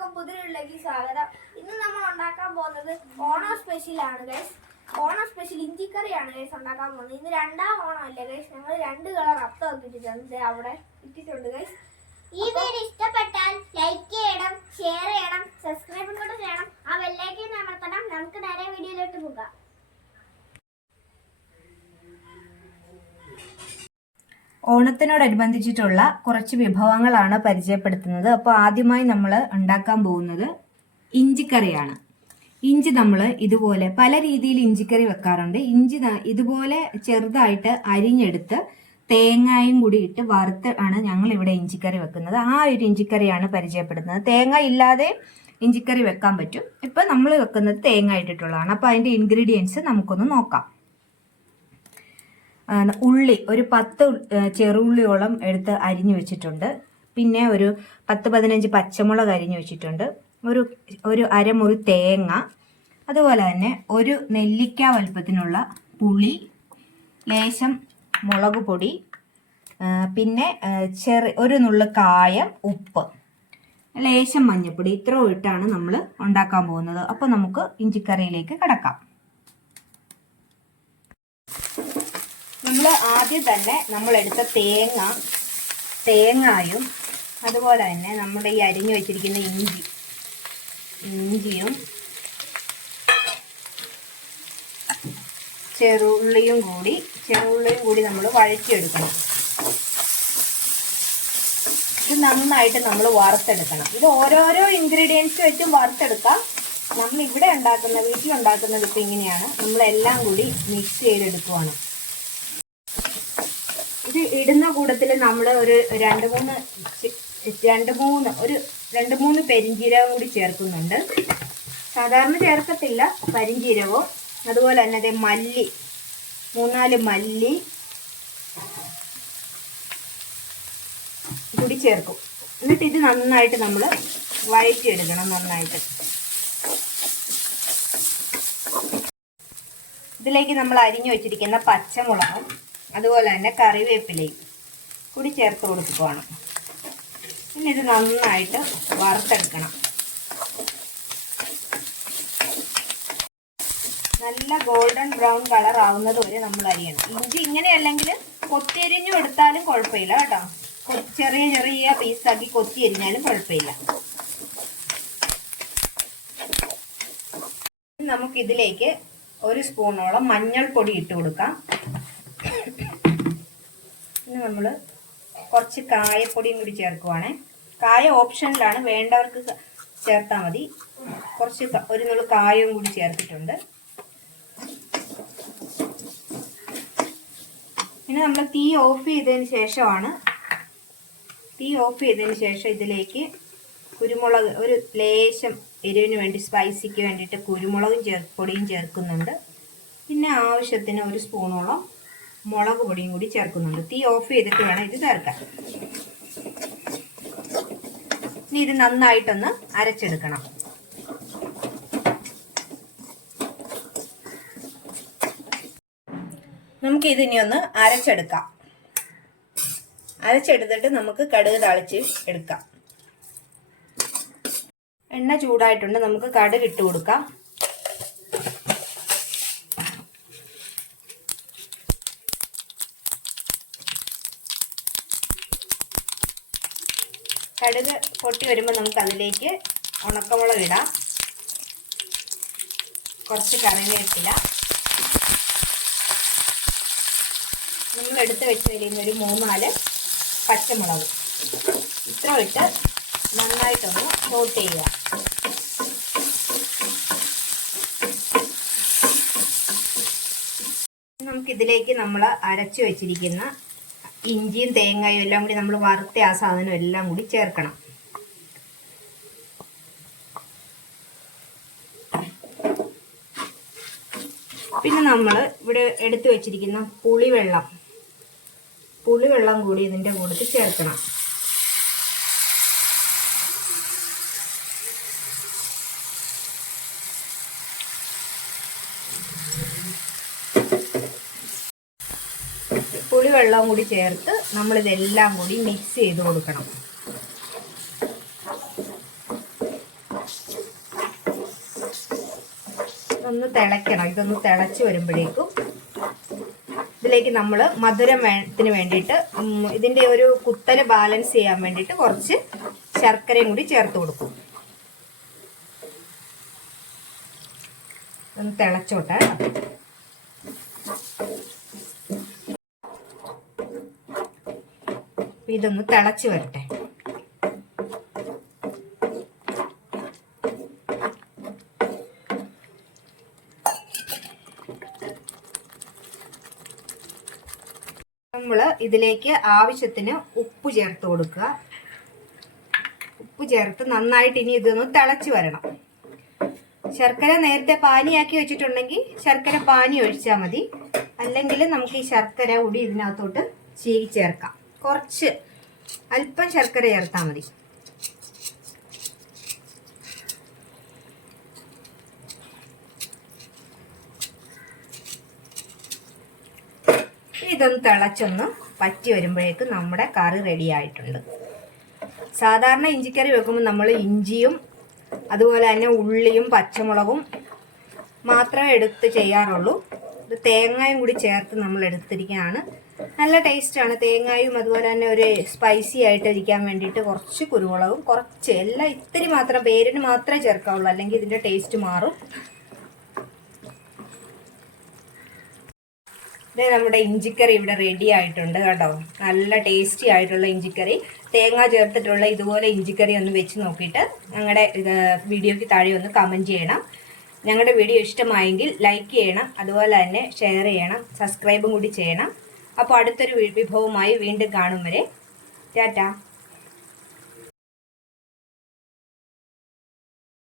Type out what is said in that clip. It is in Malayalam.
എല്ലാവർക്കും പുതിയൊരുള്ളിലേക്ക് സ്വാഗതം. ഇന്ന് നമ്മൾ ഉണ്ടാക്കാൻ പോകുന്നത് ഓണം സ്പെഷ്യലാണ് ഗൈസ്. ഓണം സ്പെഷ്യൽ ഇഞ്ചിക്കറിയാണ് ഗൈസ് ഉണ്ടാക്കാൻ പോകുന്നത്. ഇന്ന് രണ്ടാം ഓണം അല്ലേ ഗൈസ്. ഞങ്ങൾ 2 കളർ അപ്പം ഇട്ടിട്ടുണ്ട്, അവിടെ ഇട്ടിട്ടുണ്ട് ഗൈസ്. ഈ വീഡിയോ ഇഷ്ടപ്പെട്ടാൽ ലൈക്ക് ചെയ്യണം, ഷെയർ ചെയ്യണം, സബ്സ്ക്രൈബ് കൂടെ ചെയ്യണം, ആ ബെല്ലൈക്കൺ അമർത്തണം. നമുക്ക് നേരെ വീഡിയോയിലോട്ട് പോകാം. ഓണത്തിനോടനുബന്ധിച്ചിട്ടുള്ള കുറച്ച് വിഭവങ്ങളാണ് പരിചയപ്പെടുത്തുന്നത്. അപ്പോൾ ആദ്യമായി നമ്മൾ ഉണ്ടാക്കാൻ പോകുന്നത് ഇഞ്ചിക്കറിയാണ്. ഇഞ്ചി നമ്മൾ ഇതുപോലെ പല രീതിയിൽ ഇഞ്ചിക്കറി വെക്കാറുണ്ട്. ഇഞ്ചി ഇതുപോലെ ചെറുതായിട്ട് അരിഞ്ഞെടുത്ത് തേങ്ങയും കൂടി ഇട്ട് വറുത്ത് ആണ് ഞങ്ങൾ ഇവിടെ ഇഞ്ചിക്കറി വെക്കുന്നത്. ആ ഒരു ഇഞ്ചിക്കറിയാണ് പരിചയപ്പെടുത്തുന്നത്. തേങ്ങ ഇല്ലാതെ ഇഞ്ചിക്കറി വെക്കാൻ പറ്റും. ഇപ്പം നമ്മൾ വെക്കുന്നത് തേങ്ങ ഇട്ടിട്ടുള്ളതാണ്. അപ്പോൾ അതിൻ്റെ ഇൻഗ്രീഡിയൻസ് നമുക്കൊന്ന് നോക്കാം. ഉള്ളി ഒരു 10 ചെറുള്ളിയോളം എടുത്ത് അരിഞ്ഞു വെച്ചിട്ടുണ്ട്. പിന്നെ ഒരു 10-15 പച്ചമുളക് അരിഞ്ഞു വെച്ചിട്ടുണ്ട്. ഒരു അരമുറി തേങ്ങ, അതുപോലെ തന്നെ ഒരു നെല്ലിക്ക വലുപ്പത്തിനുള്ള പുളി, ലേശം മുളക് പൊടി, പിന്നെ ഒരു നുള്ളു കായം, ഉപ്പ്, ലേശം മഞ്ഞൾപ്പൊടി, ഇത്രയും ഇട്ടാണ് നമ്മൾ ഉണ്ടാക്കാൻ പോകുന്നത്. അപ്പോൾ നമുക്ക് ഇഞ്ചിക്കറിയിലേക്ക് കടക്കാം. നമ്മൾ ആദ്യം തന്നെ നമ്മൾ എടുത്ത തേങ്ങായും അതുപോലെ തന്നെ നമ്മുടെ ഈ അരിഞ്ഞു വെച്ചിരിക്കുന്ന ഇഞ്ചിയും ചെറുള്ളിയും കൂടി നമ്മൾ വഴറ്റിയെടുക്കണം. ഇത് നന്നായിട്ട് നമ്മൾ വറുത്തെടുക്കണം. ഇത് ഓരോരോ ഇൻഗ്രീഡിയൻസ് വെച്ചും വറുത്തെടുക്കാം. നമ്മൾ വീട്ടിലുണ്ടാക്കുന്നത് ഇപ്പം ഇങ്ങനെയാണ്. നമ്മളെല്ലാം കൂടി മിക്സ് ചെയ്തെടുക്കുവാണ്. ഇത് ഇടുന്ന കൂട്ടത്തിൽ നമ്മൾ ഒരു 2-3 പെരിഞ്ചീരകം കൂടി ചേർക്കുന്നുണ്ട്. സാധാരണ ചേർക്കത്തില്ല പെരിഞ്ചീരകവും. അതുപോലെ തന്നെ അതേ 3-4 മല്ലി കൂടി ചേർക്കും. എന്നിട്ട് ഇത് നന്നായിട്ട് നമ്മൾ വഴറ്റിയെടുക്കണം. നന്നായിട്ട് ഇതിലേക്ക് നമ്മൾ അരിഞ്ഞു വെച്ചിരിക്കുന്ന പച്ചമുളകും അതുപോലെ തന്നെ കറിവേപ്പിലയും കൂടി ചേർത്ത് കൊടുക്കുകയാണ്. പിന്നെ ഇത് നന്നായിട്ട് വറുത്തെടുക്കണം. നല്ല ഗോൾഡൻ ബ്രൗൺ കളർ ആവുന്നത് വരെ നമ്മൾ അരിയണം. ഇഞ്ചി ഇങ്ങനെ അല്ലെങ്കിൽ കൊത്തിയരിഞ്ഞു എടുത്താലും കുഴപ്പമില്ല കേട്ടോ. ചെറിയ ചെറിയ പീസാക്കി കൊത്തി അരിഞ്ഞാലും കുഴപ്പമില്ല. നമുക്കിതിലേക്ക് 1 സ്പൂണോളം മഞ്ഞൾപ്പൊടി ഇട്ട് കൊടുക്കാം. പിന്നെ നമ്മൾ കുറച്ച് കായപ്പൊടിയും കൂടി ചേർക്കുവാണേ. കായ ഓപ്ഷനിലാണ്, വേണ്ടവർക്ക് ചേർത്താൽ മതി. ഒരു നുള്ളു കായവും കൂടി ചേർത്തിട്ടുണ്ട്. പിന്നെ നമ്മൾ തീ ഓഫ് ചെയ്തതിന് ശേഷം ഇതിലേക്ക് കുരുമുളക്, ഒരു ലേശം എരിവിന് വേണ്ടി സ്പൈസിക്ക് വേണ്ടിയിട്ട് കുരുമുളകും പൊടിയും ചേർക്കുന്നുണ്ട്. പിന്നെ ആവശ്യത്തിന് 1 സ്പൂണോളം മുളക് പൊടിയും കൂടി ചേർക്കുന്നുണ്ട്. തീ ഓഫ് ചെയ്തിട്ട് വേണം ഇത് ചേർക്കാൻ. ഇനി ഇത് നന്നായിട്ടൊന്ന് അരച്ചെടുക്കണം. നമുക്ക് ഇതിനി ഒന്ന് അരച്ചെടുക്കാം. അരച്ചെടുത്തിട്ട് നമുക്ക് കടുക് താളിച്ച് എടുക്കാം. എണ്ണ ചൂടായിട്ടുണ്ട്. നമുക്ക് കടുക് ഇട്ട് കൊടുക്കാം. കടുക് പൊട്ടി വരുമ്പോൾ നമുക്ക് അതിലേക്ക് ഉണക്കമുളക് ഇടാം. കുറച്ച് കറിവേപ്പില, നമ്മൾ എടുത്ത് വെച്ചതിൽ നിന്ന് ഒരു 3-4 പച്ചമുളക്, ഇത്ര ഇട്ട് നന്നായിട്ടൊന്ന് സോട്ട് ചെയ്യുക. നമുക്കിതിലേക്ക് നമ്മൾ അരച്ചു വെച്ചിരിക്കുന്ന ഇഞ്ചിയും തേങ്ങയും എല്ലാം കൂടി നമ്മൾ വറുത്ത ആ സാധനം എല്ലാം കൂടി ചേർക്കണം. പിന്നെ നമ്മൾ ഇവിടെ എടുത്തു വെച്ചിരിക്കുന്ന പുളിവെള്ളം കൂടി ഇതിൻ്റെ കൂടെ ചേർക്കണം. പുളിവെള്ളം കൂടി ചേർത്ത് നമ്മളിതെല്ലാം കൂടി മിക്സ് ചെയ്ത് കൊടുക്കണം. ഇതൊന്ന് തിളയ്ക്കണം. ഇതൊന്ന് തിളച്ച് വരുമ്പോഴേക്കും ഇതിലേക്ക് നമ്മൾ മധുരത്തിന് വേണ്ടിയിട്ട് ഇതിൻ്റെ ഒരു കുത്തല് ബാലൻസ് ചെയ്യാൻ വേണ്ടിയിട്ട് കുറച്ച് ശർക്കരയും കൂടി ചേർത്ത് കൊടുക്കും. ഒന്ന് തിളച്ചോട്ടെ. ഇതൊന്ന് തിളച്ച് വരട്ടെ. നമ്മൾ ഇതിലേക്ക് ആവശ്യത്തിന് ഉപ്പ് ചേർത്ത് കൊടുക്കുക. ഉപ്പ് ചേർത്ത് നന്നായിട്ട് ഇനി ഇതൊന്ന് തിളച്ച് വരണം. ശർക്കര നേരത്തെ പാനിയാക്കി വെച്ചിട്ടുണ്ടെങ്കിൽ ശർക്കര പാനി ഒഴിച്ചാൽ മതി. അല്ലെങ്കിൽ നമുക്ക് ഈ ശർക്കര കൂടി ഇതിനകത്തോട്ട് ചീകി ചേർക്കാം. കുറച്ച് അല്പം ശർക്കര ചേർത്താൽ മതി. ഇതൊന്ന് തിളച്ചൊന്ന് പറ്റി വരുമ്പോഴേക്ക് നമ്മുടെ കറി റെഡി ആയിട്ടുണ്ട്. സാധാരണ ഇഞ്ചിക്കറി വെക്കുമ്പോൾ നമ്മൾ ഇഞ്ചിയും അതുപോലെ തന്നെ ഉള്ളിയും പച്ചമുളകും മാത്രമേ എടുത്ത് ചെയ്യാറുള്ളൂ. ഇത് തേങ്ങയും കൂടി ചേർത്ത് നമ്മൾ എടുത്തിരിക്കുകയാണ്. നല്ല ടേസ്റ്റാണ്. തേങ്ങയും അതുപോലെ തന്നെ ഒരു സ്പൈസി ആയിട്ട് ഇരിക്കാൻ വേണ്ടിയിട്ട് കുറച്ച് കുരുമുളകും കുറച്ച് എല്ലാം ഇത്തിരി മാത്രം പേരിന് മാത്രമേ ചേർക്കാവുള്ളൂ, അല്ലെങ്കിൽ ഇതിൻ്റെ ടേസ്റ്റ് മാറും. നമ്മുടെ ഇഞ്ചിക്കറി ഇവിടെ റെഡി ആയിട്ടുണ്ട് കേട്ടോ. നല്ല ടേസ്റ്റി ആയിട്ടുള്ള ഇഞ്ചിക്കറി, തേങ്ങ ചേർത്തിട്ടുള്ള ഇതുപോലെ ഇഞ്ചിക്കറി ഒന്ന് വെച്ച് നോക്കിയിട്ട് ഞങ്ങളുടെ വീഡിയോയ്ക്ക് താഴെ ഒന്ന് കമൻറ്റ് ചെയ്യണം. ഞങ്ങളുടെ വീഡിയോ ഇഷ്ടമായെങ്കിൽ ലൈക്ക് ചെയ്യണം, അതുപോലെ തന്നെ ഷെയർ ചെയ്യണം, സബ്സ്ക്രൈബും കൂടി ചെയ്യണം. അപ്പോൾ അടുത്തൊരു വിഭവമായി വീണ്ടും കാണും വരെ ടാറ്റാ.